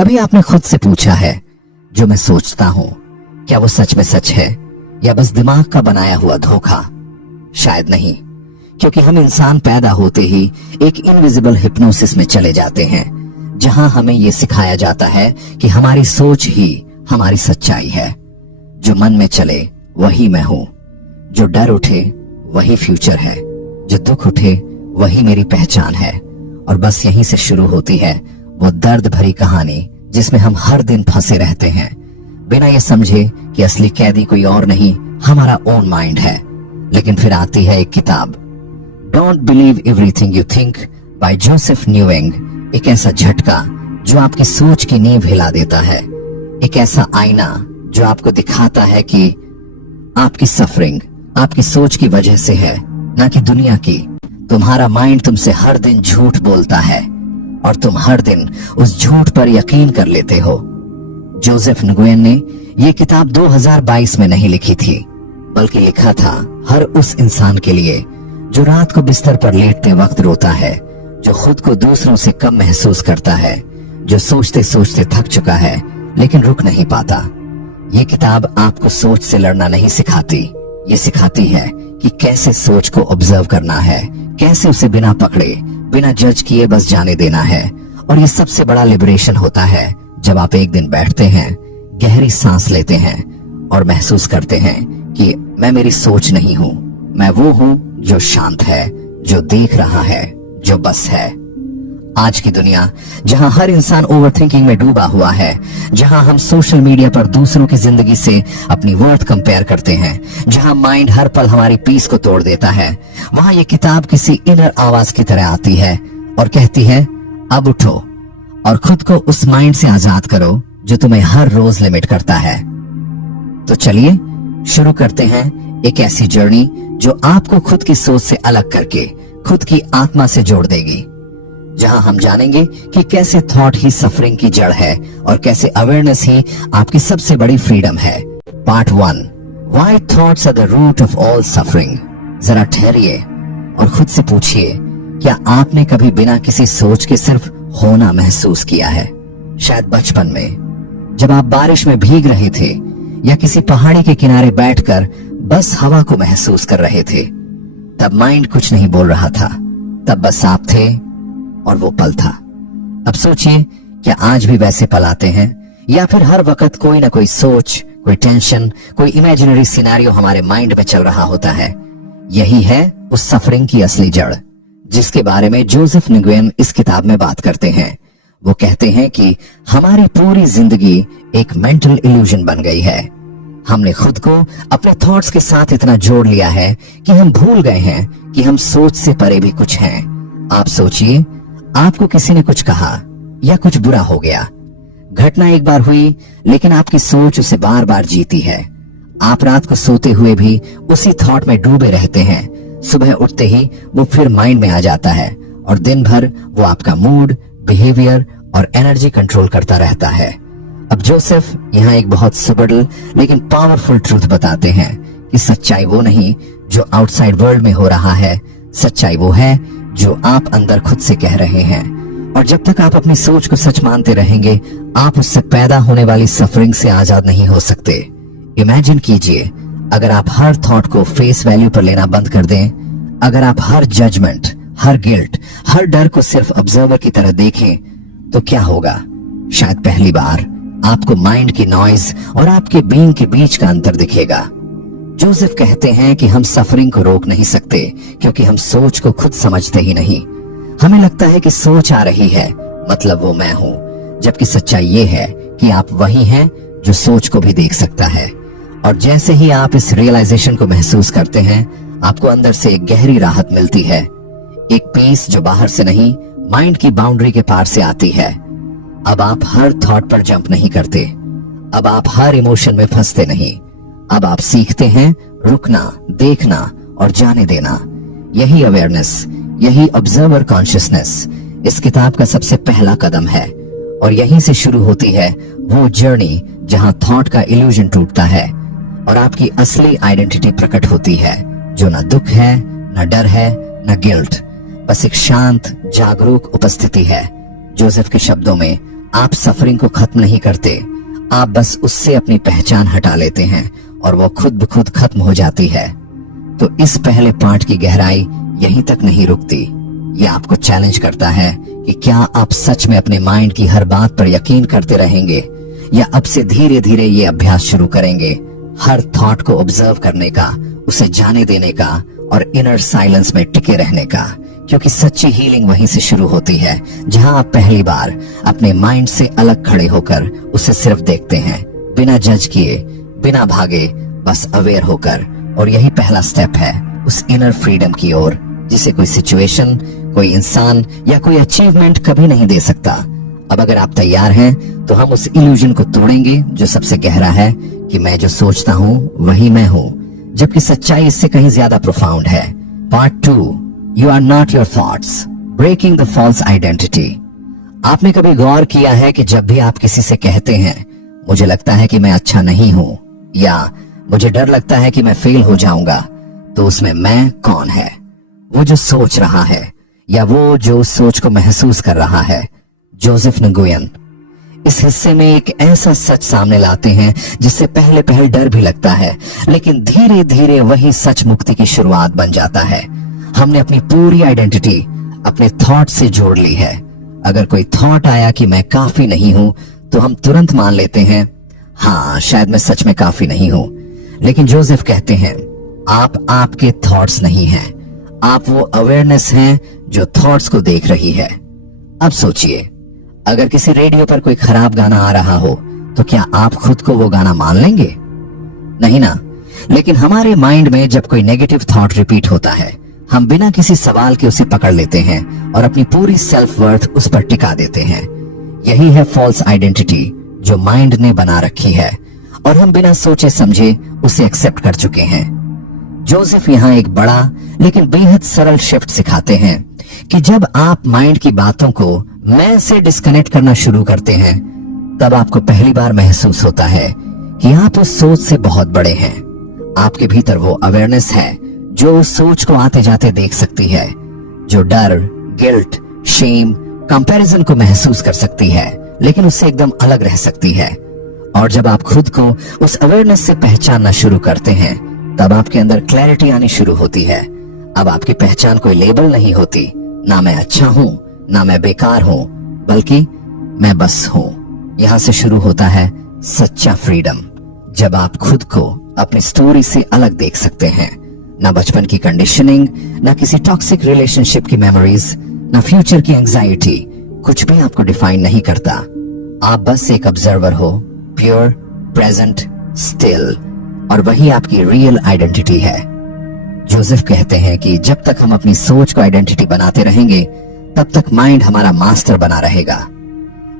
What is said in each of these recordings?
कभी आपने खुद से पूछा है, जो मैं सोचता हूं क्या वो सच में सच है या बस दिमाग का बनाया हुआ धोखा? शायद नहीं, क्योंकि हम इंसान पैदा होते ही एक इनविजिबल हिप्नोसिस में चले जाते हैं, जहां हमें यह सिखाया जाता है कि हमारी सोच ही हमारी सच्चाई है। जो मन में चले वही मैं हूं, जो डर उठे वही फ्यूचर है, जो दुख उठे वही मेरी पहचान है। और बस यहीं से शुरू होती है वो दर्द भरी कहानी जिसमें हम हर दिन फंसे रहते हैं, बिना ये समझे कि असली कैदी कोई और नहीं, हमारा ओन माइंड है। लेकिन फिर आती है एक किताब, don't believe everything you think by Joseph Nguyen. एक ऐसा झटका जो आपकी सोच की नींव हिला देता है, एक ऐसा आईना जो आपको दिखाता है कि आपकी सफरिंग आपकी सोच की वजह से है, ना कि दुनिया की। तुम्हारा माइंड तुमसे हर दिन झूठ बोलता है और तुम हर दिन उस झूठ पर यकीन कर लेते हो। जोसेफ न्गुयेन ने यह किताब 2022 में नहीं लिखी थी, बल्कि लिखा था हर उस इंसान के लिए जो रात को बिस्तर पर लेटते वक्त रोता है, जो खुद को दूसरों से कम महसूस करता है, जो सोचते सोचते थक चुका है लेकिन रुक नहीं पाता। ये किताब आपको सोच से लड़ना नहीं सिखाती, ये सिखाती है कि कैसे सोच को ऑब्जर्व करना है, कैसे उसे बिना पकड़े बिना जज किए बस जाने देना है। और ये सबसे बड़ा लिबरेशन होता है जब आप एक दिन बैठते हैं, गहरी सांस लेते हैं और महसूस करते हैं कि मैं मेरी सोच नहीं हूं, मैं वो हूं जो शांत है, जो देख रहा है, जो बस है। आज की दुनिया जहां हर इंसान ओवरथिंकिंग में डूबा हुआ है, जहां हम सोशल मीडिया पर दूसरों की जिंदगी से अपनी वर्थ कंपेयर करते हैं, जहां माइंड हर पल हमारी पीस को तोड़ देता है, वहां ये किताब किसी इनर आवाज की तरह आती है और कहती है, अब उठो और खुद को उस माइंड से आजाद करो जो तुम्हें हर रोज लिमिट करता है। तो चलिए शुरू करते हैं एक ऐसी जर्नी जो आपको खुद की सोच से अलग करके खुद की आत्मा से जोड़ देगी, जहां हम जानेंगे कि कैसे थॉट ही सफरिंग की जड़ है और कैसे अवेयरनेस ही आपकी सबसे बड़ी फ्रीडम है। Part 1, why thoughts are the root of all suffering. जरा ठहरिए और खुद से पूछिए, क्या आपने कभी बिना किसी सोच के सिर्फ होना महसूस किया है? शायद बचपन में जब आप बारिश में भीग रहे थे या किसी पहाड़ी के किनारे बैठकर बस हवा को महसूस कर रहे थे, तब माइंड कुछ नहीं बोल रहा था, तब बस आप थे और वो पल था। अब सोचिए, क्या आज भी वैसे पल आते हैं या फिर हर वक्त कोई ना कोई सोच, कोई टेंशन, कोई इमेजिनरी सिनेरियो हमारे माइंड में चल रहा होता है? यही है उस सफरिंग की असली जड़, जिसके बारे में जोसेफ न्गुयेन इस किताब में बात करते हैं। वो कहते हैं कि हमारी पूरी जिंदगी एक मेंटल इल्यूजन बन गई है। हमने खुद को अपने थॉट्स के साथ इतना जोड़ लिया है कि हम भूल गए हैं कि हम सोच से परे भी कुछ हैं। आप सोचिए, आपको किसी ने कुछ कहा या कुछ बुरा हो गया, घटना एक बार हुई लेकिन आपकी सोच उसे बार बार जीती है। आप रात को सोते हुए भी उसी थॉट में डूबे रहते हैं, सुबह उठते ही वो फिर माइंड में आ जाता है और दिन भर वो आपका मूड, बिहेवियर और एनर्जी कंट्रोल करता रहता है। अब जोसेफ यहाँ एक बहुत सबटल लेकिन पावरफुल ट्रूथ बताते हैं कि सच्चाई वो नहीं जो आउटसाइड वर्ल्ड में हो रहा है, सच्चाई वो है जो आप अंदर खुद से कह रहे हैं। और जब तक आप अपनी सोच को सच मानते रहेंगे, आप उससे पैदा होने वाली सफरिंग से आजाद नहीं हो सकते। इमेजिन कीजिए, अगर आप हर थॉट को फेस वैल्यू पर लेना बंद कर दें, अगर आप हर जजमेंट, हर गिल्ट, हर डर को सिर्फ ऑब्जर्वर की तरह देखें, तो क्या होगा? शायद पहली बार आपको माइंड की नॉइज और आपके बीइंग के बीच का अंतर दिखेगा। जोसेफ कहते हैं कि हम सफरिंग को रोक नहीं सकते क्योंकि हम सोच को खुद समझते ही नहीं। हमें लगता है कि सोच आ रही है मतलब वो मैं हूं, जबकि सच्चाई ये है कि आप वही हैं जो सोच को भी देख सकता है। और जैसे ही आप इस रियलाइजेशन को महसूस करते हैं, आपको अंदर से एक गहरी राहत मिलती है, एक पीस जो बाहर से नहीं, माइंड की बाउंड्री के पार से आती है। अब आप हर थॉट पर जंप नहीं करते, अब आप हर इमोशन में फंसते नहीं, अब आप सीखते हैं रुकना, देखना और जाने देना। यही अवेयरनेस, यही ऑब्जर्वर कॉन्शियसनेस इस किताब का सबसे पहला कदम है। और यहीं से शुरू होती है वो जर्नी जहां थॉट का इल्यूजन टूटता है और आपकी असली आइडेंटिटी प्रकट होती है, जो ना दुख है, ना डर है, ना गिल्ट, बस एक शांत, जागरूक उपस्थिति है। जोसेफ के शब्दों में, आप सफरिंग को खत्म नहीं करते, आप बस उससे अपनी पहचान हटा लेते हैं और वो खुद ब खुद खत्म हो जाती है। तो इस पहले पार्ट की गहराई यहीं तक नहीं रुकती। ये आपको चैलेंज करता है कि क्या आप सच में अपने माइंड की हर बात पर यकीन करते रहेंगे या अब से धीरे धीरे ये अभ्यास शुरू करेंगे, हर थॉट को ऑब्जर्व करने का, उसे जाने देने का और इनर साइलेंस में टिके रहने का। क्योंकि सच्ची हीलिंग वहीं से शुरू होती है जहां आप पहली बार अपने माइंड से अलग खड़े होकर उसे सिर्फ देखते हैं, बिना जज किए, बिना भागे, बस अवेयर होकर। और यही पहला स्टेप है उस इनर फ्रीडम की ओर जिसे कोई सिचुएशन, कोई इंसान या कोई अचीवमेंट कभी नहीं दे सकता। अब अगर आप तैयार हैं तो हम उस इल्यूजन को तोड़ेंगे जो सबसे गहरा है कि मैं जो सोचता हूं वही मैं हूं, जबकि सच्चाई इससे कहीं ज्यादा प्रोफाउंड है। Part 2, you are not your thoughts, breaking the false identity. आपने कभी गौर किया है कि जब भी आप किसी से कहते हैं मुझे लगता है कि मैं अच्छा नहीं हूं या मुझे डर लगता है कि मैं फेल हो जाऊंगा, तो उसमें मैं कौन है? वो जो सोच रहा है या वो जो उस सोच को महसूस कर रहा है? जोसेफ नगुयन इस हिस्से में एक ऐसा सच सामने लाते हैं जिससे पहले पहल डर भी लगता है, लेकिन धीरे धीरे वही सच मुक्ति की शुरुआत बन जाता है। हमने अपनी पूरी आइडेंटिटी अपने थॉट से जोड़ ली है। अगर कोई थॉट आया कि मैं काफी नहीं हूं तो हम तुरंत मान लेते हैं हाँ शायद मैं सच में काफी नहीं हूं। लेकिन जोसेफ कहते हैं आप आपके थॉट्स नहीं हैं, आप वो अवेयरनेस हैं जो थॉट्स को देख रही है। अब सोचिए, अगर किसी रेडियो पर कोई खराब गाना आ रहा हो तो क्या आप खुद को वो गाना मान लेंगे? नहीं ना। लेकिन हमारे माइंड में जब कोई नेगेटिव थॉट रिपीट होता है, हम बिना किसी सवाल के उसे पकड़ लेते हैं और अपनी पूरी सेल्फ वर्थ उस पर टिका देते हैं। यही है फॉल्स आइडेंटिटी जो माइंड ने बना रखी है और हम बिना सोचे समझे उसे एक्सेप्ट कर चुके हैं। जोसेफ यहाँ एक बड़ा लेकिन बेहद सरल शिफ्ट सिखाते हैं कि जब आप माइंड की बातों को मैं से डिस्कनेक्ट करना शुरू करते हैं, तब आपको पहली बार महसूस होता है कि आप उस सोच से बहुत बड़े हैं। आपके भीतर वो अवेयरनेस है जो उस सोच को आते जाते देख सकती है, जो डर, गिल्ट, शेम, कंपैरिजन को महसूस कर सकती है लेकिन उससे एकदम अलग रह सकती है। और जब आप खुद को उस अवेयरनेस से पहचानना शुरू करते हैं, तब आपके अंदर क्लैरिटी आनी शुरू होती है। अब आपकी पहचान कोई लेबल नहीं होती, ना मैं अच्छा हूं ना मैं बेकार हूं, बल्कि मैं बस हूं। यहां से शुरू होता है सच्चा फ्रीडम, जब आप खुद को अपनी स्टोरी से अलग देख सकते हैं। ना बचपन की कंडीशनिंग, ना किसी टॉक्सिक रिलेशनशिप की मेमोरीज, ना फ्यूचर की एंजाइटी, कुछ भी आपको डिफाइन नहीं करता। आप बस एक ऑब्जर्वर हो, प्योर, प्रेजेंट, स्टिल, और वही आपकी रियल आइडेंटिटी है। जोसेफ कहते हैं कि जब तक हम अपनी सोच को आइडेंटिटी बनाते रहेंगे, तब तक माइंड हमारा मास्टर बना रहेगा।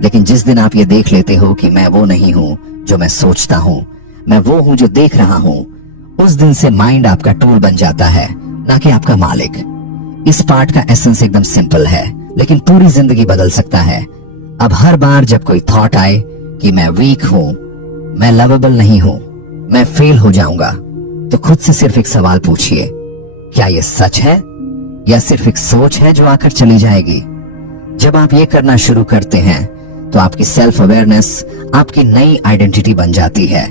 लेकिन जिस दिन आप ये देख लेते हो कि मैं वो नहीं हूं जो मैं सोचता हूं, मैं वो हूं जो देख रहा हूं, उस दिन से माइंड आपका टूल बन जाता है, ना कि आपका मालिक। इस पार्ट का एसेंस एकदम सिंपल है, लेकिन पूरी जिंदगी बदल सकता है। अब हर बार जब कोई थॉट आए कि मैं वीक हूं, मैं लवेबल नहीं हूं, मैं फेल हो जाऊंगा, तो खुद से सिर्फ एक सवाल पूछिए, क्या ये सच है या सिर्फ एक सोच है जो आकर चली जाएगी? जब आप ये करना शुरू करते हैं तो आपकी सेल्फ अवेयरनेस आपकी नई आइडेंटिटी बन जाती है,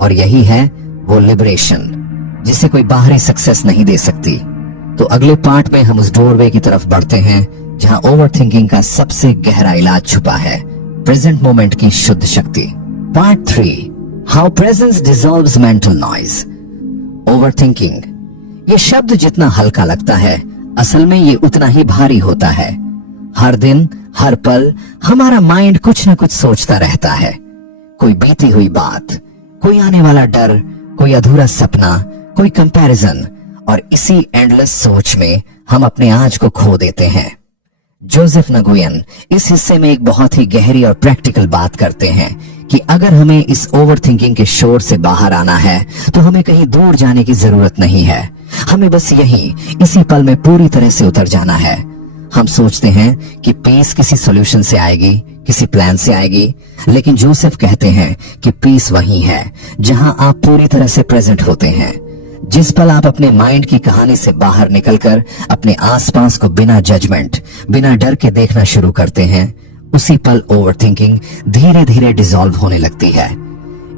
और यही है वो लिबरेशन जिसे कोई बाहरी सक्सेस नहीं दे सकती। तो अगले पार्ट में हम उस डोरवे की तरफ बढ़ते हैं जहां ओवरथिंकिंग का सबसे गहरा इलाज छुपा है, प्रेजेंट मोमेंट की शुद्ध शक्ति। Part 3, how presence dissolves mental noise. Overthinking, ये शब्द जितना हल्का लगता है, असल में ये उतना ही भारी होता है। हर दिन, हर पल हमारा माइंड कुछ ना कुछ सोचता रहता है। कोई बीती हुई बात, कोई आने वाला डर, कोई अधूरा सपना, कोई कंपैरिजन, और इसी एंडलेस सोच में हम अपने आज को खो देते हैं। जोसेफ नगुयन इस हिस्से में एक बहुत ही गहरी और प्रैक्टिकल बात करते हैं कि अगर हमें इस ओवरथिंकिंग के शोर से बाहर आना है तो हमें कहीं दूर जाने की जरूरत नहीं है, हमें बस यही इसी पल में पूरी तरह से उतर जाना है। हम सोचते हैं कि पीस किसी सॉल्यूशन से आएगी, किसी प्लान से आएगी, लेकिन जोसेफ कहते हैं कि पीस वही है जहां आप पूरी तरह से प्रेजेंट होते हैं। जिस पल आप अपने माइंड की कहानी से बाहर निकलकर अपने आसपास को बिना जजमेंट, बिना डर के देखना शुरू करते हैं, उसी पल ओवरथिंकिंग धीरे धीरे डिसॉल्व होने लगती है।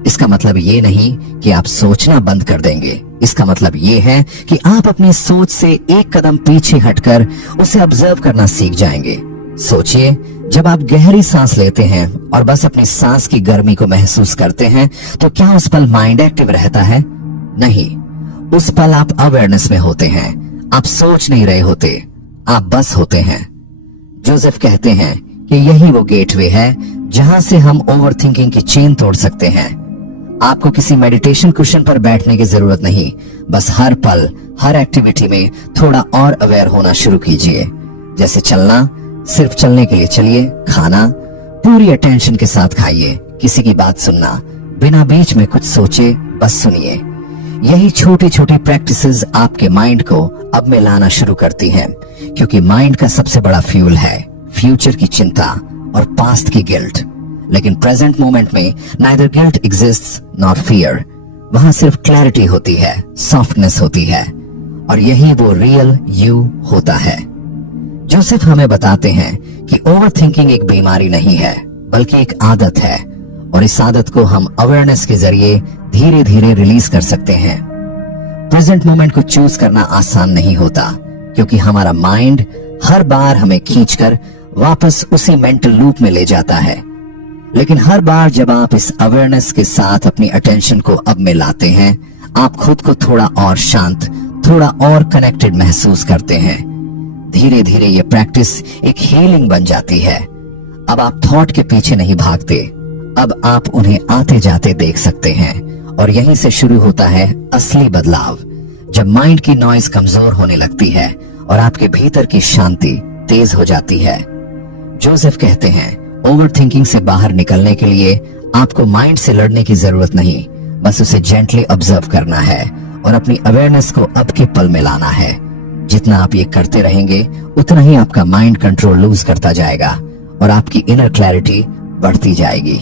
इसका मतलब ये नहीं कि आप सोचना बंद कर देंगे, इसका मतलब ये है कि आप अपनी सोच से एक कदम पीछे हटकर उसे ऑब्जर्व करना सीख जाएंगे। सोचिए, जब आप गहरी सांस लेते हैं और बस अपनी सांस की गर्मी को महसूस करते हैं, तो क्या उस पल माइंड एक्टिव रहता है? नहीं, उस पल आप अवेयरनेस में होते हैं। आप सोच नहीं रहे होते, आप बस होते हैं। जोसेफ कहते हैं कि यही वो गेटवे है जहां से हम ओवरथिंकिंग की चेन तोड़ सकते हैं। आपको किसी मेडिटेशन कुशन पर बैठने की जरूरत नहीं, बस हर पल, हर एक्टिविटी में थोड़ा और अवेयर होना शुरू कीजिए। जैसे चलना, सिर्फ चलने के लिए चलिए। खाना, पूरी अटेंशन के साथ खाइए। किसी की बात सुनना, बिना बीच में कुछ सोचे बस सुनिए। यही छोटी छोटी प्रैक्टिसेस आपके माइंड को अब में लाना शुरू करती हैं, क्योंकि माइंड का सबसे बड़ा फ्यूल है फ्यूचर की चिंता और पास्ट की गिल्ट। लेकिन प्रेजेंट मोमेंट में neither guilt exists not fear. वहां सिर्फ क्लैरिटी होती है, सॉफ्टनेस होती है, और यही वो रियल यू होता है। जोसेफ हमें बताते हैं कि ओवरथिंकिंग एक बीमारी नहीं है, बल्कि एक आदत है, और इस आदत को हम अवेयरनेस के जरिए धीरे धीरे रिलीज कर सकते हैं। प्रेजेंट मोमेंट को चूज करना आसान नहीं होता, क्योंकि हमारा माइंड हर बार हमें खींचकर वापस उसी मेंटल लूप में ले जाता है। लेकिन हर बार जब आप इस अवेयरनेस के साथ अपनी अटेंशन को अब में लाते हैं, आप खुद को थोड़ा और शांत, थोड़ा और कनेक्टेड महसूस करते हैं। धीरे धीरे ये प्रैक्टिस एक हीलिंग बन जाती है। अब आप थॉट के पीछे नहीं भागते, अब आप उन्हें आते जाते देख सकते हैं, और यहीं से शुरू होता है असली बदलाव, जब माइंड की नॉइज कमजोर होने लगती है और आपके भीतर की शांति तेज हो जाती है। जोसेफ कहते हैं, ओवरथिंकिंग से बाहर निकलने के लिए आपको माइंड से लड़ने की जरूरत नहीं, बस उसे जेंटली ऑब्जर्व करना है और अपनी अवेयरनेस को अब के पल में लाना है। जितना आप ये करते रहेंगे, उतना ही आपका माइंड कंट्रोल लूज करता जाएगा और आपकी इनर क्लैरिटी बढ़ती जाएगी।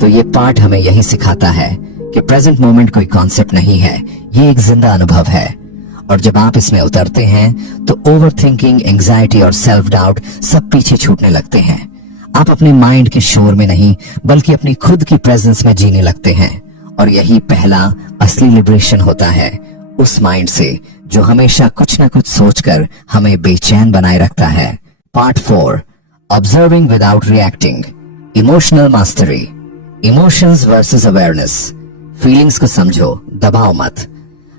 तो ये पार्ट हमें यही सिखाता है कि प्रेजेंट मोमेंट कोई कॉन्सेप्ट नहीं है, ये एक जिंदा अनुभव है। और जब आप इसमें उतरते हैं तो ओवरथिंकिंग, एंजाइटी और सेल्फ डाउट सब पीछे छूटने लगते हैं। आप अपने माइंड के शोर में नहीं, बल्कि अपनी खुद की प्रेजेंस में जीने लगते हैं, और यही पहला असली लिबरेशन होता है उस माइंड से जो हमेशा कुछ न कुछ सोचकर हमें बेचैन बनाए रखता है। Part 4, observing without reacting, emotional mastery, emotions versus awareness. Feelings को समझो, दबाओ मत।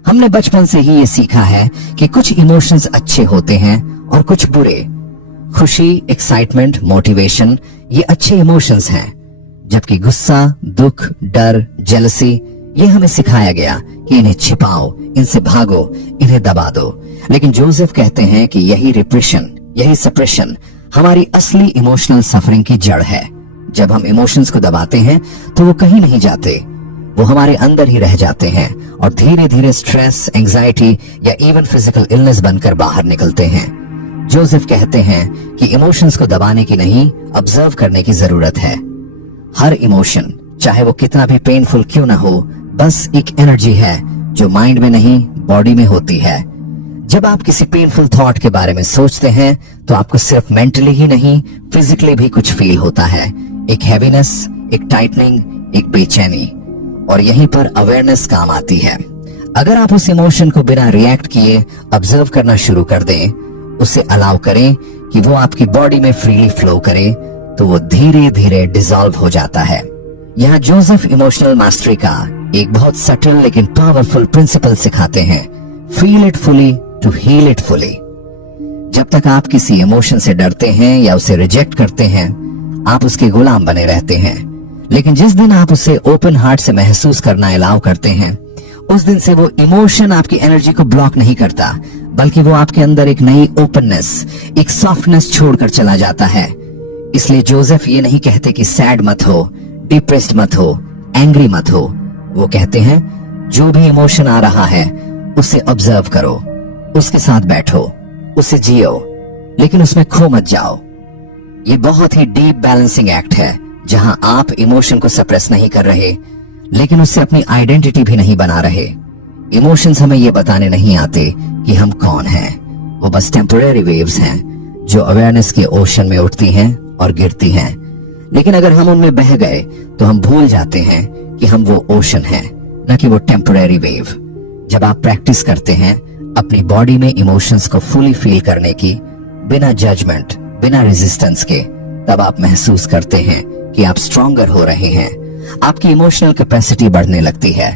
हमने बचपन से ही ये सीखा है कि कुछ इमोशंस अच्छे होते हैं और कुछ बुरे। खुशी, एक्साइटमेंट, मोटिवेशन, ये अच्छे इमोशंस हैं, जबकि गुस्सा, दुख, डर, जेलसी, ये हमें सिखाया गया कि इन्हें छिपाओ, इनसे भागो, इन्हें दबा दो। लेकिन जोसेफ कहते हैं कि यही रिप्रेशन, यही सप्रेशन हमारी असली इमोशनल सफरिंग की जड़ है। जब हम इमोशंस को दबाते हैं तो वो कहीं नहीं जाते, वो हमारे अंदर ही रह जाते हैं और धीरे धीरे स्ट्रेस, एंजाइटी या इवन फिजिकल इलनेस बनकर बाहर निकलते हैं। जोसेफ कहते हैं कि इमोशंस को दबाने की नहीं, ऑब्जर्व करने की जरूरत है। हर इमोशन, चाहे वो कितना भी पेनफुल क्यों ना हो, बस एक एनर्जी है जो माइंड में नहीं, बॉडी में होती है। जब आप किसी पेनफुल थॉट के बारे में सोचते हैं तो आपको सिर्फ मेंटली ही नहीं, फिजिकली भी कुछ फील होता है। एक हैवीनेस, एक टाइटनिंग, एक बेचैनी, और यहीं पर अवेयरनेस काम आती है। अगर आप उस इमोशन को बिना रिएक्ट किए ऑब्जर्व करना शुरू कर दें, उसे अलाउ करें कि वो आपकी बॉडी में फ्रीली फ्लो करे, तो वो धीरे धीरे डिसॉल्व हो जाता है। यहाँ जोसेफ इमोशनल मास्टरी का एक बहुत सटल लेकिन पावरफुल प्रिंसिपल सिखाते हैं, feel it fully to heal it fully. जब तक आप किसी इमोशन से डरते हैं या उसे रिजेक्ट करते हैं, आप उसके गुलाम बने रहते हैं। लेकिन जिस दिन आप उसे ओपन हार्ट से महसूस करना अलाउ करते हैं, उस दिन से वो इमोशन आपकी एनर्जी को ब्लॉक नहीं करता, बल्कि वो आपके अंदर एक नई ओपननेस, एक सॉफ्टनेस छोड़कर चला जाता है। इसलिए जोसेफ ये नहीं कहते कि सैड मत हो, डिप्रेस्ड मत हो, एंग्री मत हो। वो कहते हैं जो भी इमोशन आ रहा है उसे ऑब्जर्व करो, उसके साथ बैठो, उसे जियो, लेकिन उसमें खो मत जाओ। ये बहुत ही डीप बैलेंसिंग एक्ट है, जहां आप इमोशन को सप्रेस नहीं कर रहे, लेकिन उससे अपनी आइडेंटिटी भी नहीं बना रहे। इमोशंस हमें ये बताने नहीं आते कि हम कौन हैं, वो बस टेम्परेरी वेव्स हैं जो अवेयरनेस के ओशन में उठती हैं और गिरती हैं। लेकिन अगर हम उनमें बह गए तो हम भूल जाते हैं कि हम वो ओशन हैं, न कि वो टेम्पररी वेव। जब आप प्रैक्टिस करते हैं अपनी बॉडी में इमोशंस को फुली फील करने की, बिना जजमेंट, बिना रेजिस्टेंस के, तब आप महसूस करते हैं कि आप स्ट्रॉन्गर हो रहे हैं। आपकी इमोशनल कैपेसिटी बढ़ने लगती है।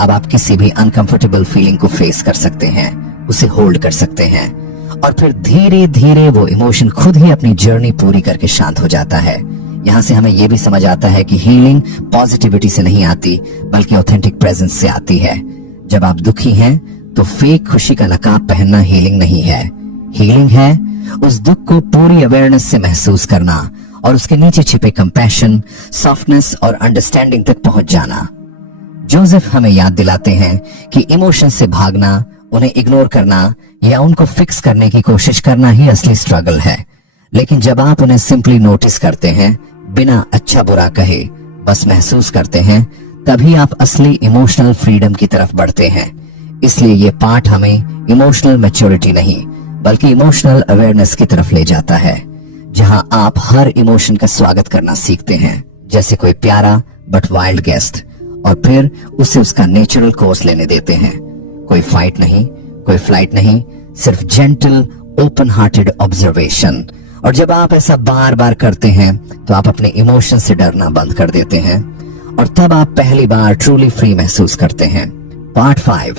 अब आप किसी भी अनकंफर्टेबल फीलिंग को फेस कर सकते हैं, उसे होल्ड कर सकते हैं, और फिर धीरे धीरे वो इमोशन खुद ही अपनी जर्नी पूरी करके शांत हो जाता है। यहाँ से हमें यह भी समझ आता है कि हीलिंग पॉजिटिविटी से नहीं आती, बल्कि ऑथेंटिक प्रेजेंस से आती है। जब आप दुखी हैं तो फेक खुशी का नकाब पहनना हीलिंग नहीं है। हीलिंग है उस दुख को पूरी अवेयरनेस से महसूस करना और उसके नीचे छिपे कंपैशन, सॉफ्टनेस और अंडरस्टैंडिंग तक पहुंच जाना। जोसेफ हमें याद दिलाते हैं कि इमोशन से भागना, उन्हें इग्नोर करना या उनको फिक्स करने की कोशिश करना ही असली स्ट्रगल है। लेकिन जब आप उन्हें सिंपली नोटिस करते हैं, बिना अच्छा बुरा कहे बस महसूस करते हैं, तभी आप असली इमोशनल फ्रीडम की तरफ बढ़ते हैं। इसलिए ये पाठ हमें इमोशनल मैच्योरिटी नहीं, बल्कि इमोशनल अवेयरनेस की तरफ ले जाता है, जहां आप हर इमोशन का स्वागत करना सीखते हैं, जैसे कोई प्यारा बट वाइल्ड गेस्ट, और फिर उसे उसका नेचुरल कोर्स लेने देते हैं। कोई फाइट नहीं, कोई फ्लाइट नहीं, सिर्फ जेंटल ओपन हार्टेड ऑब्जर्वेशन। और जब आप ऐसा बार बार करते हैं तो आप अपने इमोशन से डरना बंद कर देते हैं, और तब आप पहली बार ट्रूली फ्री महसूस करते हैं। Part 5,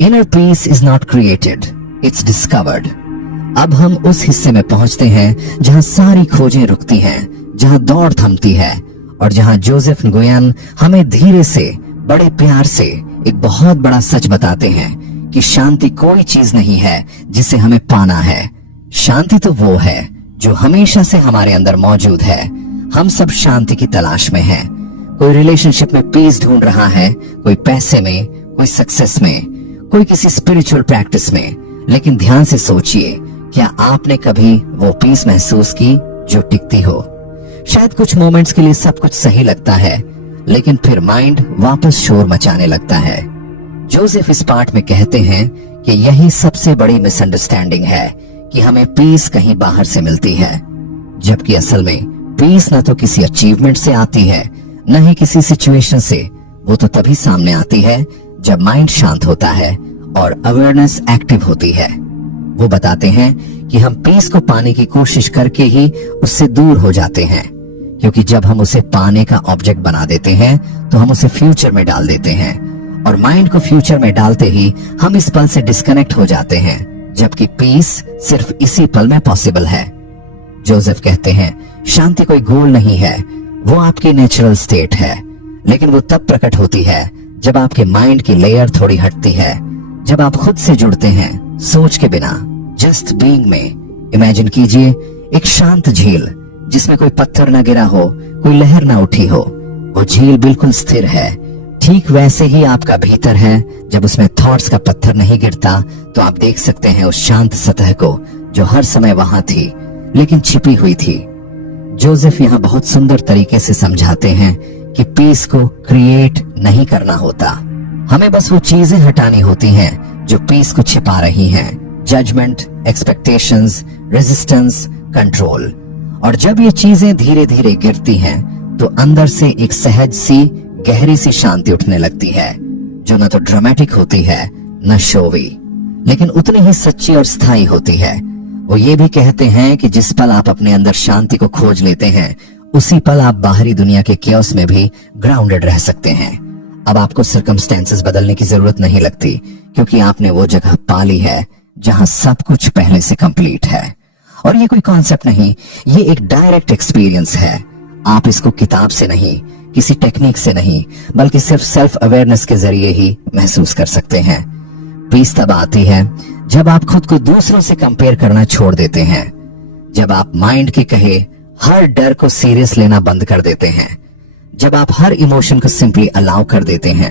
inner peace is not created, it's discovered. अब हम उस हिस्से में पहुंचते हैं जहां सारी खोजें रुकती हैं, जहां दौड़ थमती है, और जहां जोसेफ न्गुयेन हमें धीरे से, बड़े प्यार से एक बहुत बड़ा सच बताते हैं कि शांति कोई चीज नहीं है जिसे हमें पाना है। शांति तो वो है जो हमेशा से हमारे अंदर मौजूद है। हम सब शांति की तलाश में हैं। कोई रिलेशनशिप में पीस ढूंढ रहा है, कोई पैसे में, कोई सक्सेस में, कोई किसी स्पिरिचुअल प्रैक्टिस में। लेकिन ध्यान से सोचिए, क्या आपने कभी वो पीस महसूस की जो टिकती हो? शायद कुछ मोमेंट्स के लिए सब कुछ सही लगता है, लेकिन फिर माइंड वापस शोर मचाने लगता है। जोसेफ इस पार्ट में कहते हैं कि यही सबसे बड़ी मिसअंडरस्टैंडिंग है कि हमें पीस कहीं बाहर से मिलती है, जबकि असल में पीस न तो किसी अचीवमेंट से आती है, न ही किसी सिचुएशन से। वो तो तभी सामने आती है जब माइंड शांत होता है और अवेयरनेस एक्टिव होती है। वो बताते हैं कि हम पीस को पाने की कोशिश करके ही उससे दूर हो जाते हैं, क्योंकि जब हम उसे पाने का ऑब्जेक्ट बना देते हैं तो हम उसे फ्यूचर में डाल देते हैं, और माइंड को फ्यूचर में डालते ही हम इस पल से डिस्कनेक्ट हो जाते हैं, जबकि पीस सिर्फ इसी पल में पॉसिबल है। जोसेफ कहते हैं, शांति कोई गोल नहीं है, वो आपकी नेचुरल स्टेट है, लेकिन वो तब प्रकट होती है जब आपके माइंड की लेयर थोड़ी हटती है, जब आप खुद से जुड़ते हैं, सोच के बिना, जस्ट बीइंग में। इमेजिन कीजिए एक शांत झील जिसमें कोई पत्थर न गिरा हो, कोई लहर न उठी हो। वो झील बिल्कुल स्थिर है। ठीक वैसे ही आपका भीतर है। जब उसमें थॉट्स का पत्थर नहीं गिरता तो आप देख सकते हैं उस शांत सतह को जो हर समय वहां थी, लेकिन छिपी हुई थी। जोसेफ यहाँ बहुत सुंदर तरीके से समझाते हैं कि पीस को क्रिएट नहीं करना होता, हमें बस वो चीजें हटानी होती हैं जो पीस को छिपा रही हैं। Judgment, expectations, resistance, control. और जब ये चीजें धीरे धीरे गिरती हैं तो अंदर से एक सहज सी, गहरी सी शांति उठने लगती है, जो न तो ड्रामेटिक होती है न शोवी, लेकिन उतनी ही सच्ची और स्थायी होती है। वो ये भी कहते हैं कि जिस पल आप अपने अंदर शांति को खोज लेते हैं, उसी पल आप बाहरी दुनिया के केओस में भी ग्राउंडेड रह सकते हैं। अब आपको सर्कमस्टेंसेस बदलने की जरूरत नहीं लगती, क्योंकि आपने वो जगह पा ली है जहां सब कुछ पहले से कंप्लीट है। और ये कोई कॉन्सेप्ट नहीं, ये एक डायरेक्ट एक्सपीरियंस है। आप इसको किताब से नहीं, किसी टेक्निक से नहीं, बल्कि सिर्फ सेल्फ अवेयरनेस के जरिए ही महसूस कर सकते हैं। पीस तब आती है जब आप खुद को दूसरों से कंपेयर करना छोड़ देते हैं, जब आप माइंड के कहे हर डर को सीरियस लेना बंद कर देते हैं, जब आप हर इमोशन को सिंपली अलाउ कर देते हैं,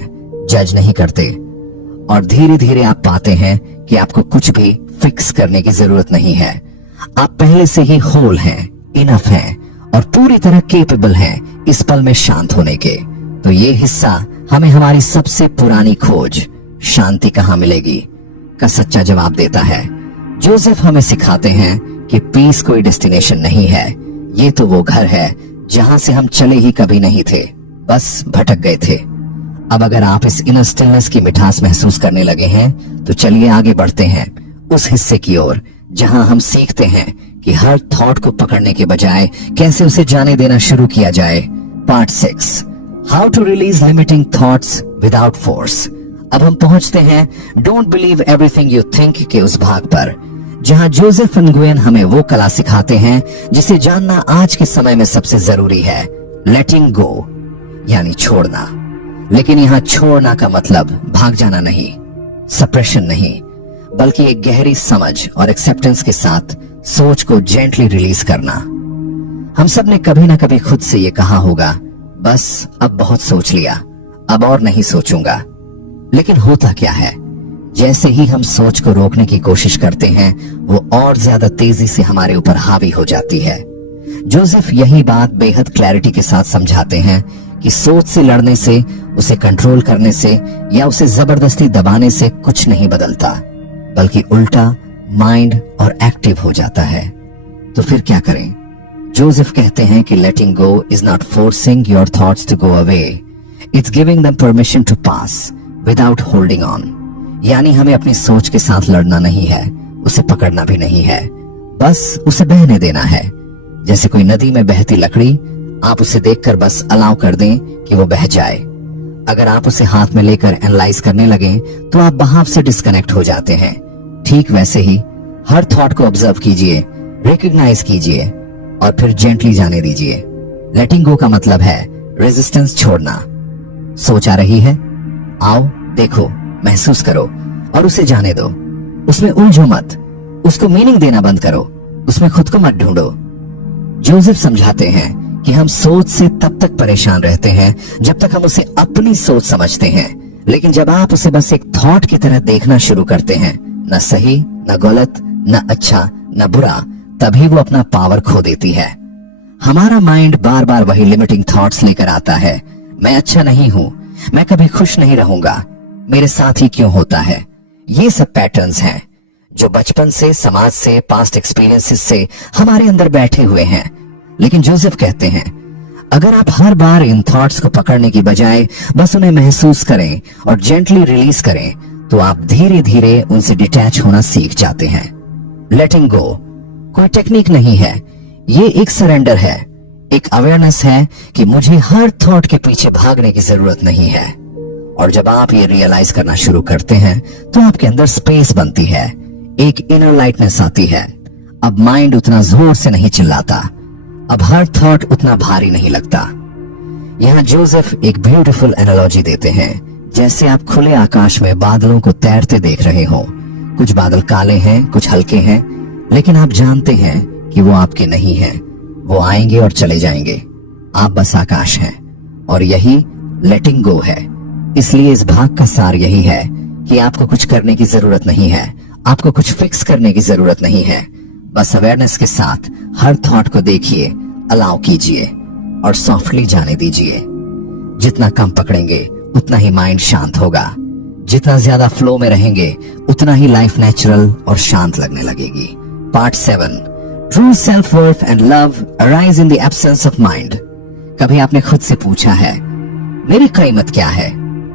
जज नहीं करते, और धीरे धीरे आप पाते हैं कि आपको कुछ भी फिक्स करने की जरूरत नहीं है। आप पहले से ही होल हैं, इनफ हैं, और पूरी तरह केपेबल हैं इस पल में शांत होने के। तो ये हिस्सा हमें हमारी सबसे पुरानी खोज, शांति कहाँ मिलेगी, का सच्चा जवाब देता है। जोसेफ हमें सिखाते हैं कि पीस कोई डेस्टिनेशन नहीं है, ये तो वो घर है जहां से हम चले ही कभी नहीं थे, बस भटक गए थे। अब अगर आप इस इनर स्टिलनेस की मिठास महसूस करने लगे हैं तो चलिए आगे बढ़ते हैं उस हिस्से की ओर जहां हम सीखते हैं कि हर थॉट को पकड़ने के बजाय कैसे उसे जाने देना शुरू किया जाए। Part 6, how to release limiting thoughts without force. अब हम पहुंचते हैं don't believe everything you think के उस भाग पर, जहां जोसेफ nguyen हमें वो कला सिखाते हैं जिसे जानना आज के समय में सबसे जरूरी है, लेटिंग गो, यानी छोड़ना। लेकिन यहां छोड़ना का मतलब भाग जाना नहीं, सप्रेशन नहीं, बल्कि एक गहरी समझ और एक्सेप्टेंस के साथ सोच को जेंटली रिलीज करना। हम सब ने कभी ना कभी खुद से ये कहा होगा, बस अब बहुत सोच लिया, अब और नहीं सोचूंगा। लेकिन होता क्या है, जैसे ही हम सोच को रोकने की कोशिश करते हैं वो और ज्यादा तेजी से हमारे ऊपर हावी हो जाती है। जोसेफ यही बात बेहद क्लैरिटी के साथ समझाते हैं कि सोच से लड़ने से, उसे कंट्रोल करने से या उसे जबरदस्ती दबाने से कुछ नहीं बदलता, बल्कि उल्टा माइंड और एक्टिव हो जाता है। तो फिर क्या करें? जोसेफ कहते हैं कि letting go is not forcing your thoughts to go away, it's giving them permission to pass without holding on. यानी हमें अपनी सोच के साथ लड़ना नहीं है, उसे पकड़ना भी नहीं है, बस उसे बहने देना है। जैसे कोई नदी में बहती लकड़ी, आप उसे देखकर बस अलाउ कर दें कि वो बह जाए। अगर आप उसे हाथ में लेकर एनालाइज करने लगे तो आप बहाव से डिस्कनेक्ट हो जाते हैं। ठीक वैसे ही हर थॉट को ऑब्जर्व कीजिए, रिकॉग्नाइज कीजिए और फिर जेंटली जाने दीजिए। लेटिंग गो का मतलब है रेजिस्टेंस छोड़ना। सोच आ रही है, आओ देखो, महसूस करो और उसे जाने दो। उसमें उलझो मत, उसको मीनिंग देना बंद करो, उसमें खुद को मत ढूंढो। जोसेफ समझाते हैं कि हम सोच से तब तक परेशान रहते हैं जब तक हम उसे अपनी सोच समझते हैं, लेकिन जब आप उसे बस एक थॉट की तरह देखना शुरू करते हैं, न सही न गलत, न अच्छा न बुरा, तभी वो अपना पावर खो देती है। हमारा माइंड बार बार वही लिमिटिंग थॉट्स लेकर आता है, मैं अच्छा नहीं हूं, मैं कभी खुश नहीं रहूंगा, मेरे साथ ही क्यों होता है। ये सब पैटर्न्स हैं जो बचपन से, समाज से, पास्ट एक्सपीरियंसेस से हमारे अंदर बैठे हुए हैं। लेकिन जोसेफ कहते हैं अगर आप हर बार इन थॉट्स को पकड़ने की बजाय बस उन्हें महसूस करें और जेंटली रिलीज करें तो आप धीरे धीरे उनसे डिटैच होना सीख जाते हैं। लेटिंग गो कोई टेक्निक नहीं है, ये एक सरेंडर है, एक अवेयरनेस है कि मुझे हर थॉट के पीछे भागने की जरूरत नहीं है। और जब आप ये रियलाइज करना शुरू करते हैं तो आपके अंदर स्पेस बनती है, एक इनर लाइटनेस आती है। अब माइंड उतना जोर से नहीं चिल्लाता, अब हर थॉट उतना भारी नहीं लगता। यहाँ जोसेफ एक ब्यूटीफुल एनालॉजी देते हैं, जैसे आप खुले आकाश में बादलों को तैरते देख रहे हो। कुछ बादल काले हैं, कुछ हल्के हैं, लेकिन आप जानते हैं कि वो आपके नहीं हैं, वो आएंगे और चले जाएंगे, आप बस आकाश हैं। और यही लेटिंग गो है। इसलिए इस भाग का सार यही है कि आपको कुछ करने की जरूरत नहीं है, आपको कुछ फिक्स करने की जरूरत नहीं है। बस अवेयरनेस के साथ हर थॉट को देखिए, अलाउ कीजिए और सॉफ्टली जाने दीजिए। जितना कम पकड़ेंगे उतना ही माइंड शांत होगा, जितना ज्यादा फ्लो में रहेंगे उतना ही लाइफ नेचुरल और शांत लगने लगेगी। Part 7, true self worth and love arise in the absence of mind. कभी आपने खुद से पूछा है मेरी कीमत क्या है?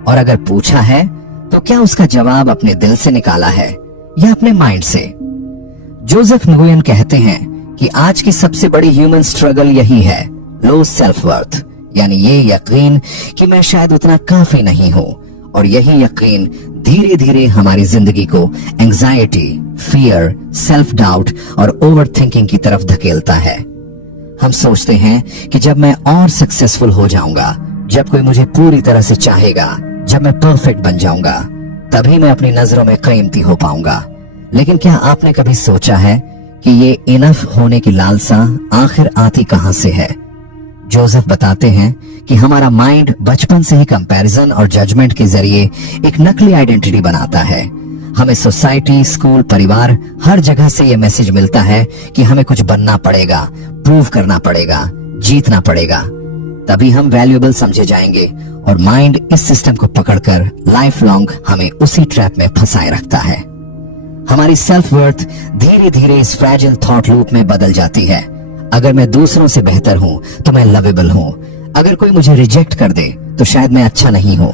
और अगर पूछा है तो क्या उसका जवाब अपने दिल से निकाला है या अपने माइंड से? जोसेफ nguyen कहते हैं कि आज की सबसे बड़ी ह्यूमन स्ट्रगल यही है, लो सेल्फ वर्थ, यानी ये यकीन कि मैं शायद उतना काफी नहीं हूं। और यही यकीन धीरे धीरे हमारी जिंदगी को एंजाइटी, फियर, सेल्फ डाउट और ओवर थिंकिंग की तरफ धकेलता है। हम सोचते हैं कि जब मैं और सक्सेसफुल हो जाऊंगा, जब कोई मुझे पूरी तरह से चाहेगा, जब मैं परफेक्ट बन जाऊंगा, तभी मैं अपनी नजरों में कीमती हो पाऊंगा। लेकिन क्या आपने कभी सोचा है कि ये इनफ होने की लालसा आखिर आती कहां से है? जोसेफ बताते हैं कि हमारा माइंड बचपन से ही कंपैरिजन और जजमेंट के जरिए एक नकली आइडेंटिटी बनाता है। हमें सोसाइटी, स्कूल, परिवार, हर जगह से ये मैसेज मिलता है कि हमें कुछ बनना पड़ेगा, प्रूव करना पड़ेगा, जीतना पड़ेगा, तभी हम वैल्यूएबल समझे जाएंगे। और माइंड इस सिस्टम को पकड़कर लाइफ लॉन्ग हमें उसी ट्रैप में फंसाए रखता है। हमारी सेल्फ वर्थ धीरे धीरे इस फ्रैजिल थॉट लूप में बदल जाती है। अगर मैं दूसरों से बेहतर हूं तो मैं लवेबल हूं। अगर कोई मुझे रिजेक्ट कर दे तो शायद मैं अच्छा नहीं हूं।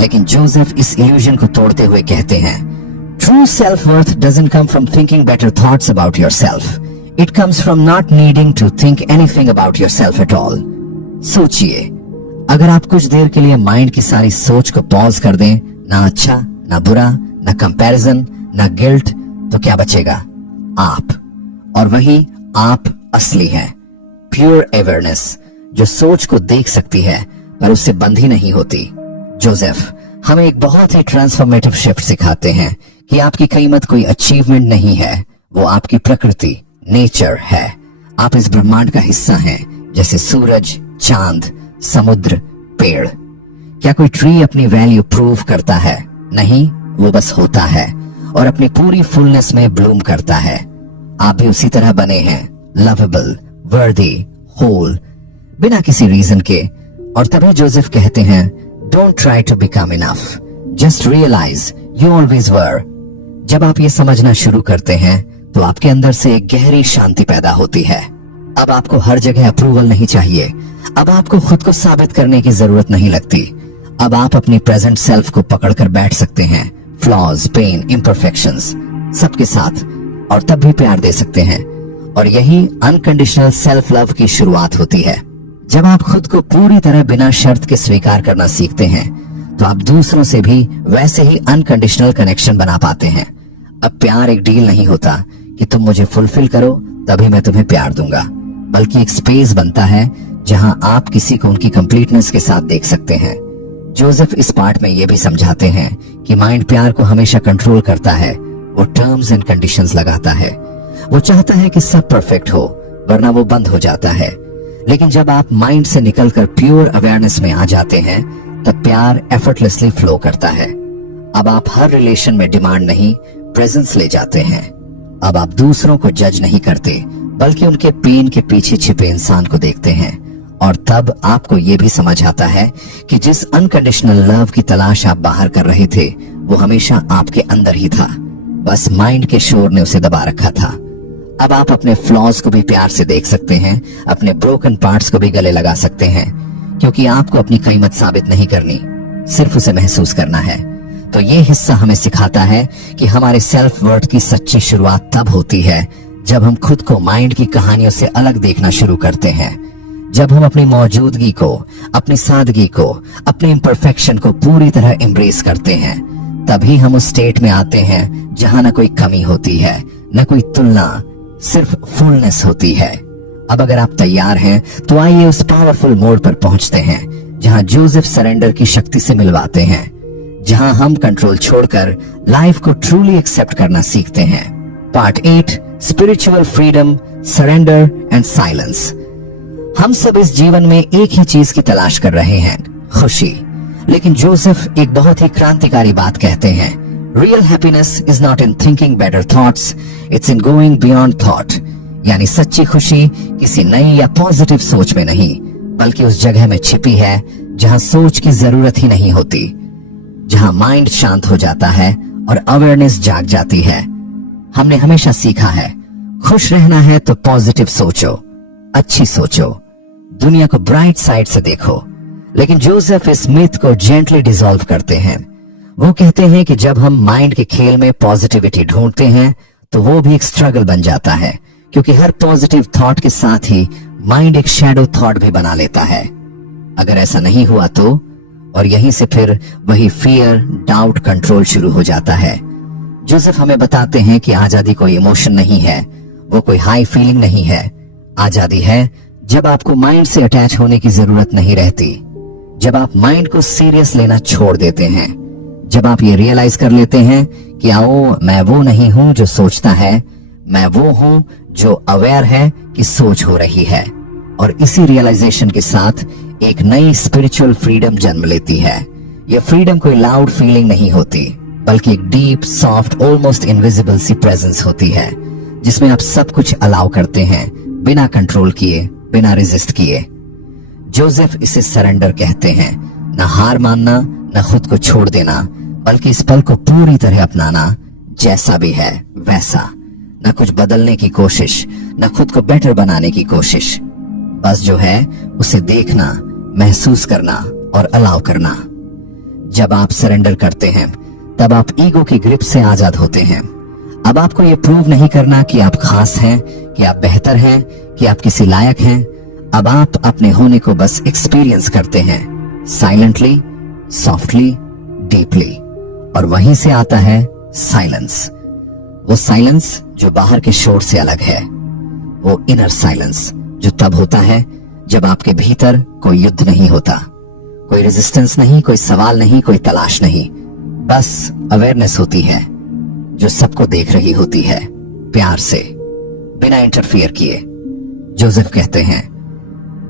लेकिन जोसेफ इस इल्यूजन को तोड़ते हुए कहते हैं, true self worth doesn't come from thinking better thoughts about yourself, it comes from not needing to think anything about yourself at all. सोचिए, अगर आप कुछ देर के लिए माइंड की सारी सोच को पॉज कर दें, ना अच्छा, ना बुरा, ना कंपैरिजन, ना गिल्ट, तो क्या बचेगा? आप। और वही आप असली है। प्योर अवेयरनेस, जो सोच को देख सकती है पर उससे बंधी नहीं होती। जोसेफ हमें एक बहुत ही ट्रांसफॉर्मेटिव शिफ्ट सिखाते हैं कि आपकी कीमत कोई अचीवमेंट नहीं है, वो आपकी प्रकृति, नेचर है। आप इस ब्रह्मांड का हिस्सा हैं, जैसे सूरज, चांद, समुद्र, पेड़। क्या कोई ट्री अपनी वैल्यू प्रूव करता है? नहीं, वो बस होता है और अपनी पूरी फुलनेस में ब्लूम करता है। आप भी उसी तरह बने हैं, लवेबल, वर्दी, होल, बिना किसी रीजन के। और तभी जोसेफ कहते हैं, don't try to become enough, just realise you always were. जब आप ये समझना शुरू करते हैं तो आपके अंदर से एक गहरी शांति पैदा होती है। अब आपको हर जगह अप्रूवल नहीं चाहिए। अब आपको खुद को साबित करने की जरूरत नहीं लगती। अब आप अपनी प्रेजेंट सेल्फ को पकड़कर बैठ सकते हैं, फ्लॉज, पेन, इम्परफेक्शंस सबके साथ, और तब भी प्यार दे सकते हैं। और यही अनकंडीशनल सेल्फ लव की शुरुआत होती है। जब आप खुद को पूरी तरह बिना शर्त के स्वीकार करना सीखते हैं तो आप दूसरों से भी वैसे ही अनकंडीशनल कनेक्शन बना पाते हैं। अब प्यार एक डील नहीं होता कि तुम मुझे फुलफिल करो तभी मैं तुम्हें प्यार दूंगा, बल्कि एक स्पेस बनता है जहां आप किसी को उनकी कंप्लीटनेस के साथ देख सकते हैं। जोसेफ इस पार्ट में यह भी समझाते हैं कि माइंड प्यार को हमेशा कंट्रोल करता है। वो टर्म्स एंड कंडीशंस लगाता है। वो चाहता है कि सब परफेक्ट हो, वरना वो बंद हो जाता है। लेकिन जब आप माइंड से निकलकर प्योर अवेयरनेस में आ जाते हैं तब प्यार एफर्टलेसली फ्लो करता है। अब आप हर रिलेशन में डिमांड नहीं, प्रेजेंस ले जाते हैं। अब आप दूसरों को जज नहीं करते, बल्कि उनके पेन के पीछे छिपे इंसान को देखते हैं। और तब आपको यह भी समझ आता है कि जिस अनकंडीशनल लव की तलाश आप बाहर कर रहे थे वो हमेशा आपके अंदर ही था, बस माइंड के शोर ने उसे दबा रखा था। अब आप अपने फ्लॉज को भी प्यार से देख सकते हैं, अपने ब्रोकन पार्ट्स को भी गले लगा सकते हैं, क्योंकि आपको अपनी कीमत साबित नहीं करनी, सिर्फ उसे महसूस करना है। तो ये हिस्सा हमें सिखाता है कि हमारे सेल्फ वर्थ की सच्ची शुरुआत तब होती है जब हम खुद को माइंड की कहानियों से अलग देखना शुरू करते हैं। जब हम अपनी मौजूदगी को, अपनी सादगी को, अपने इम्परफेक्शन को पूरी तरह एम्ब्रेस करते हैं, तभी हम उस स्टेट में आते हैं जहां न कोई कमी होती है, न कोई तुलना, सिर्फ फुलनेस होती है। अब अगर आप तैयार हैं तो आइए उस पावरफुल मोड पर पहुंचते हैं जहां जोसेफ सरेंडर की शक्ति से मिलवाते हैं, जहां हम कंट्रोल छोड़कर लाइफ को ट्रूली एक्सेप्ट करना सीखते हैं। Part 8, spiritual freedom, surrender and silence. हम सब इस जीवन में एक ही चीज की तलाश कर रहे हैं, खुशी। लेकिन जोसेफ एक बहुत ही क्रांतिकारी बात कहते हैं, real happiness is not in thinking better thoughts, it's in going beyond thought. यानी सच्ची खुशी किसी नई या पॉजिटिव सोच में नहीं, बल्कि उस जगह में छिपी है जहां सोच की जरूरत ही नहीं होती, जहां माइंड शांत हो जाता है और अवेयरनेस जाग जाती है। हमने हमेशा सीखा है, खुश रहना है तो पॉजिटिव सोचो, अच्छी सोचो, दुनिया को ब्राइट साइड से देखो। लेकिन जोसेफ इस मिथ को जेंटली डिसॉल्व करते हैं। वो कहते हैं कि जब हम माइंड के खेल में पॉजिटिविटी ढूंढते हैं तो वो भी एक स्ट्रगल बन जाता है, क्योंकि हर पॉजिटिव थॉट के साथ ही माइंड एक शैडो थॉट भी बना लेता है। अगर ऐसा नहीं हुआ तो, और यहीं से फिर वही फियर, डाउट, कंट्रोल शुरू हो जाता है। जोसेफ हमें बताते हैं कि आजादी कोई इमोशन नहीं है, वो कोई हाई फीलिंग नहीं है। आजादी है जब आपको माइंड से अटैच होने की जरूरत नहीं रहती, जब आप माइंड को सीरियस लेना छोड़ देते हैं, जब आप ये रियलाइज कर लेते हैं कि आओ, मैं वो नहीं हूं जो सोचता है, मैं वो हूं जो अवेयर है कि सोच हो रही है। और इसी रियलाइजेशन के साथ एक नई स्पिरिचुअल फ्रीडम जन्म लेती है। ये फ्रीडम कोई लाउड फीलिंग नहीं होती, बल्कि एक डीप, सॉफ्ट, ऑलमोस्ट इनविजिबल सी प्रेजेंस होती है, जिसमें आप सब कुछ अलाउ करते हैं, बिना कंट्रोल किए, बिना रेजिस्ट किए। जोसेफ इसे सरेंडर कहते हैं, न हार मानना, न खुद को छोड़ देना, बल्कि इस पल को पूरी तरह अपनाना, जैसा भी है वैसा, न कुछ बदलने की कोशिश, न खुद को बेटर बनाने की कोशिश। बस जो है उसे देखना, महसूस करना और अलाउ करना। जब आप सरेंडर करते हैं तब आप ईगो की ग्रिप से आजाद होते हैं। अब आपको यह प्रूव नहीं करना कि आप खास हैं, कि आप बेहतर हैं, कि आप किसी लायक हैं। अब आप अपने होने को बस एक्सपीरियंस करते हैं, साइलेंटली, सॉफ्टली, डीपली। और वहीं से आता है साइलेंस। वो साइलेंस जो बाहर के शोर से अलग है, वो इनर साइलेंस जो तब होता है जब आपके भीतर कोई युद्ध नहीं होता, कोई रेजिस्टेंस नहीं, कोई सवाल नहीं, कोई तलाश नहीं। बस अवेयरनेस होती है जो सबको देख रही होती है, प्यार से, बिना इंटरफियर किए। जोसेफ कहते हैं,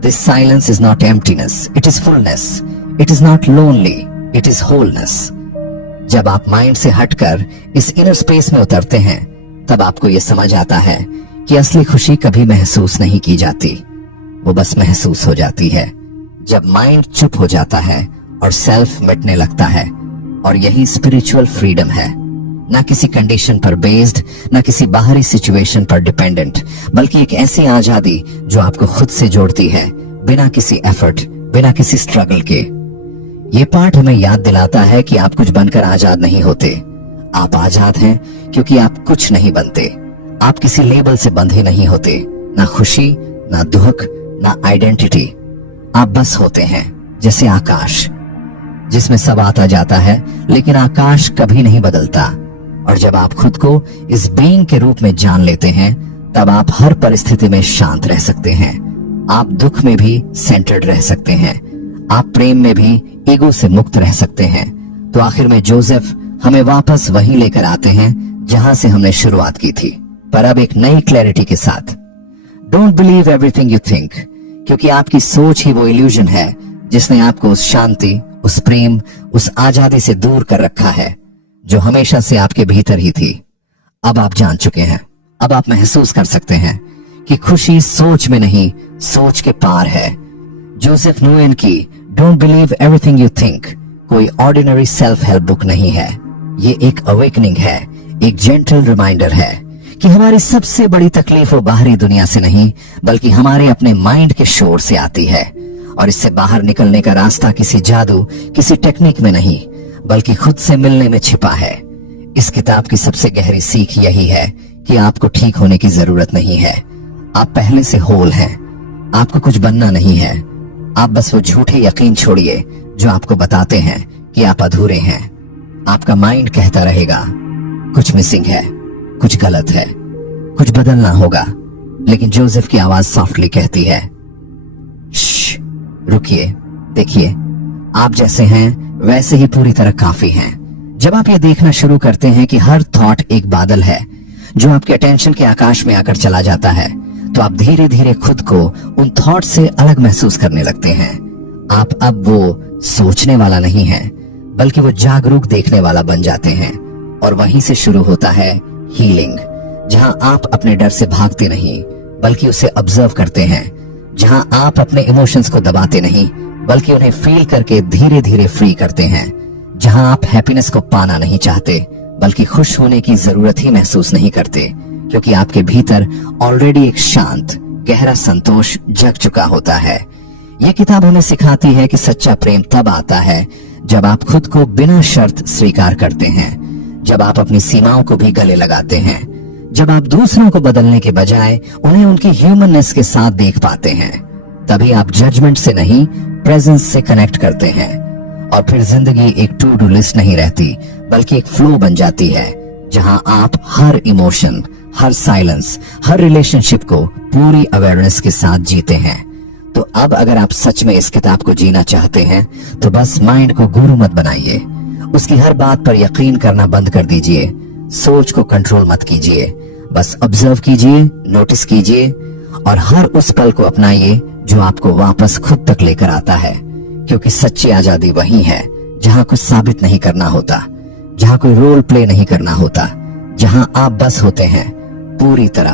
this silence is not emptiness, it is fullness. It is not lonely, it is wholeness. जब आप माइंड से हटकर इस इनर स्पेस में उतरते हैं तब आपको यह समझ आता है कि असली खुशी कभी महसूस नहीं की जाती, वो बस महसूस हो जाती है जब माइंड चुप हो जाता है और सेल्फ मिटने लगता है। और यही स्पिरिचुअल फ्रीडम है, ना किसी कंडीशन पर बेस्ड, ना किसी बाहरी सिचुएशन पर डिपेंडेंट, बल्कि एक ऐसी आजादी जो आपको खुद से जोड़ती है, बिना किसी एफर्ट, बिना किसी स्ट्रगल के। ये पाठ हमें याद दिलाता है कि आप कुछ बनकर आजाद नहीं होते। आप आजाद हैं क्योंकि आप कुछ नहीं बनते। आप किसी लेबल से बंधे नहीं होते, ना खुशी, ना दुख, ना आइडेंटिटी। आप बस होते हैं, जैसे आकाश जिसमें सब आता जाता है, लेकिन आकाश कभी नहीं बदलता। और जब आप खुद को इस बीइंग के रूप में जान लेते हैं तब आप हर परिस्थिति में शांत रह सकते हैं। आप दुख में भी सेंटर्ड रह सकते हैं, आप प्रेम में भी ईगो से मुक्त रह सकते हैं। तो आखिर में जोसेफ हमें वापस वहीं लेकर आते हैं जहां से हमने शुरुआत की थी, पर अब एक नई क्लैरिटी के साथ। Don't believe everything you think, क्योंकि आपकी सोच ही वो इल्यूजन है जिसने आपको उस शांति, उस प्रेम, उस आजादी से दूर कर रखा है जो हमेशा से आपके भीतर ही थी। अब आप जान चुके हैं, अब आप महसूस कर सकते हैं कि खुशी सोच में नहीं, सोच के पार है। जोसेफ नुएन की don't believe everything you think कोई ऑर्डिनरी सेल्फ हेल्प बुक नहीं है। ये एक अवेकनिंग है, एक जेंटल रिमाइंडर है कि हमारी सबसे बड़ी तकलीफ वो बाहरी दुनिया से नहीं, बल्कि हमारे अपने माइंड के शोर से आती है। और इससे बाहर निकलने का रास्ता किसी जादू, किसी टेक्निक में नहीं, बल्कि खुद से मिलने में छिपा है। इस किताब की सबसे गहरी सीख यही है कि आपको ठीक होने की जरूरत नहीं है। आप पहले से होल हैं। आपको कुछ बनना नहीं है। आप बस वो झूठे यकीन छोड़िए जो आपको बताते हैं कि आप अधूरे हैं। आपका माइंड कहता रहेगा कुछ मिसिंग है, कुछ गलत है, कुछ बदलना होगा। लेकिन जोसेफ की आवाज सॉफ्टली कहती है, रुकिए, देखिए, आप जैसे हैं वैसे ही पूरी तरह काफी हैं। जब आप ये देखना शुरू करते हैं कि हर थॉट एक बादल है जो आपके अटेंशन के आकाश में आकर चला जाता है, तो आप धीरे धीरे खुद को उन थॉट से अलग महसूस करने लगते हैं। आप अब वो सोचने वाला नहीं है, बल्कि वो जागरूक देखने वाला बन जाते हैं। और वहीं से शुरू होता है हीलिंग, जहां आप अपने डर से भागते नहीं, बल्कि उसे ऑब्जर्व करते हैं। जहां आप अपने इमोशंस को दबाते नहीं, बल्कि उन्हें फील करके धीरे धीरे फ्री करते हैं। जहां आप हैप्पीनेस को पाना नहीं चाहते, बल्कि खुश होने की जरूरत ही महसूस नहीं करते, क्योंकि आपके भीतर ऑलरेडी एक शांत, गहरा संतोष जग चुका होता है। यह किताब हमें सिखाती है कि सच्चा प्रेम तब आता है जब आप खुद को बिना शर्त स्वीकार करते हैं, जब आप अपनी सीमाओं को भी गले लगाते हैं, जब आप दूसरों को बदलने के बजाय उन्हें उनकी ह्यूमननेस के साथ देख पाते हैं। तभी आप जजमेंट से नहीं, प्रेजेंस से कनेक्ट करते हैं। और फिर जिंदगी एक टू डू लिस्ट नहीं रहती, बल्कि एक फ्लो बन जाती है, जहां आप हर इमोशन, हर साइलेंस, हर रिलेशनशिप को पूरी अवेयरनेस के साथ जीते हैं। तो अब अगर आप सच में इस किताब को जीना चाहते हैं, तो बस माइंड को गुरु मत बनाइए। उसकी हर बात पर यकीन करना बंद कर दीजिए। सोच को कंट्रोल मत कीजिए, बस ऑब्जर्व कीजिए, नोटिस कीजिए और हर उस पल को अपनाइए जो आपको वापस खुद तक लेकर आता है। क्योंकि सच्ची आजादी वही है जहां कुछ साबित नहीं करना होता, जहां कोई रोल प्ले नहीं करना होता, जहां आप बस होते हैं पूरी तरह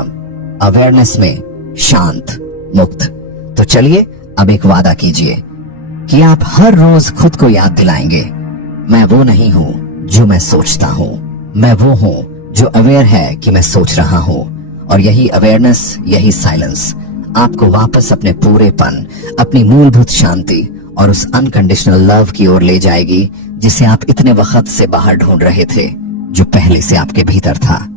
अवेयरनेस में, शांत, मुक्त। तो चलिए अब एक वादा कीजिए कि आप हर रोज खुद को याद दिलाएंगे, मैं वो नहीं हूं जो मैं सोचता हूं, मैं वो हूं जो अवेयर है कि मैं सोच रहा हूं, और यही अवेयरनेस, यही साइलेंस आपको वापस अपने पूरेपन, अपनी मूलभूत शांति और उस अनकंडीशनल लव की ओर ले जाएगी जिसे आप इतने वक्त से बाहर ढूंढ रहे थे, जो पहले से आपके भीतर था।